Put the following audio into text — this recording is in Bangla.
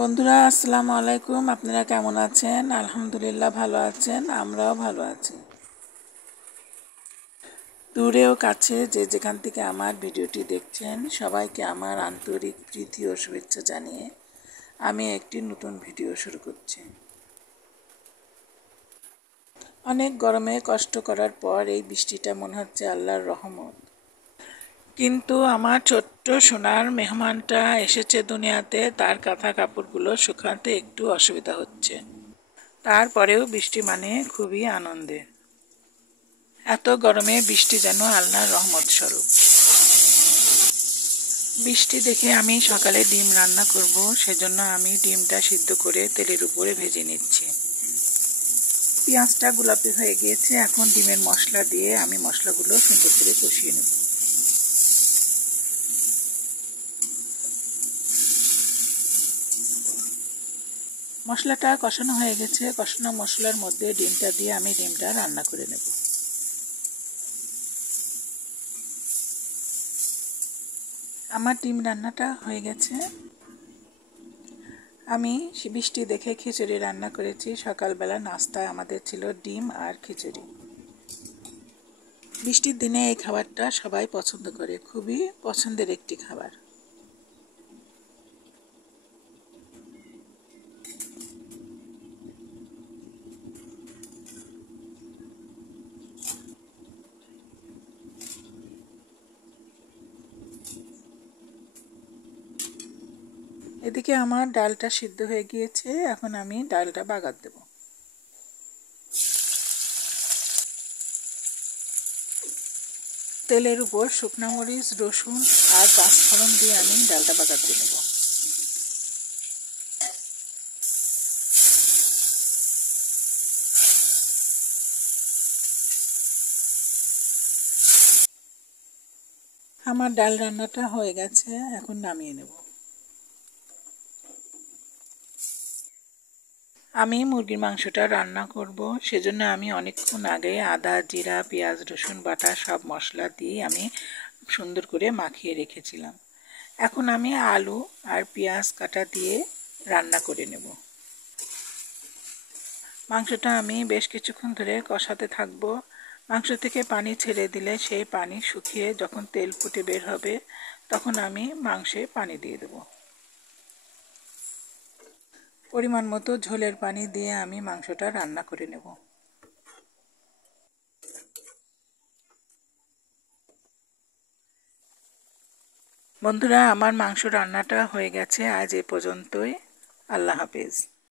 বন্ধুরা আসসালামু আলাইকুম। আপনারা কেমন আছেন? আলহামদুলিল্লাহ ভালো আছেন, আমরাও ভালো আছি। দূরে ও কাছে যে যেখান থেকে আমার ভিডিওটি দেখছেন সবাইকে আমার আন্তরিক প্রীতি ও শুভেচ্ছা জানিয়ে আমি একটি নতুন ভিডিও শুরু করছি। অনেক গরমে কষ্ট করার পর এই বৃষ্টিটা মনে হচ্ছে আল্লাহর রহমত। কিন্তু আমার ছোট্ট সোনার মেহমানটা এসেছে দুনিয়াতে, তার কাঁথা কাপড়গুলো শুকাতে একটু অসুবিধা হচ্ছে। তারপরেও বৃষ্টি মানে খুবই আনন্দের। এত গরমে বৃষ্টি যেন আল্লাহর রহমত স্বরূপ। বৃষ্টি দেখে আমি সকালে ডিম রান্না করব, সেজন্য আমি ডিমটা সিদ্ধ করে তেলের উপরে ভেজে নিচ্ছি। পেঁয়াজটা গোলাপি হয়ে গিয়েছে, এখন ডিমের মশলা দিয়ে আমি মশলাগুলো সুন্দর করে কষিয়ে নেব। মশলাটা কষানো হয়ে গেছে, কষানো মশলার মধ্যে ডিমটা দিয়ে আমি ডিমটা রান্না করে নেব। আমার ডিম রান্নাটা হয়ে গেছে। আমি বৃষ্টি দেখে খিচুড়ি রান্না করেছি। সকালবেলা নাস্তায় আমাদের ছিল ডিম আর খিচুড়ি। বৃষ্টির দিনে এই খাবারটা সবাই পছন্দ করে, খুবই পছন্দের একটি খাবার। এদিকে আমার ডালটা সিদ্ধ হয়ে গিয়েছে, এখন আমি ডালটা বাগার দেব। তেলের উপর শুকনো মরিচ, রসুন আর পাঁচফোড়ন দিয়ে আমি ডালটা বাগার দিয়ে নেব। আমার ডাল রান্নাটা হয়ে গেছে, এখন নামিয়ে নেব। আমি মুরগির মাংসটা রান্না করব, সেজন্য আমি অনেকক্ষণ আগে আদা, জিরা, পেঁয়াজ, রসুন বাটা সব মশলা দিয়ে আমি সুন্দর করে মাখিয়ে রেখেছিলাম। এখন আমি আলু আর পেঁয়াজ কাটা দিয়ে রান্না করে নেব। মাংসটা আমি বেশ কিছুক্ষণ ধরে কষাতে থাকবো। মাংস থেকে পানি ছেড়ে দিলে সেই পানি শুকিয়ে যখন তেল ফুটে বের হবে, তখন আমি মাংসে পানি দিয়ে দেব। পরিমাণ মতো ঝোলের পানি দিয়ে আমি মাংসটা রান্না করে নেব। বন্ধুরা, আমার মাংস রান্নাটা হয়ে গেছে। আজ এ পর্যন্তই। আল্লাহ হাফেজ।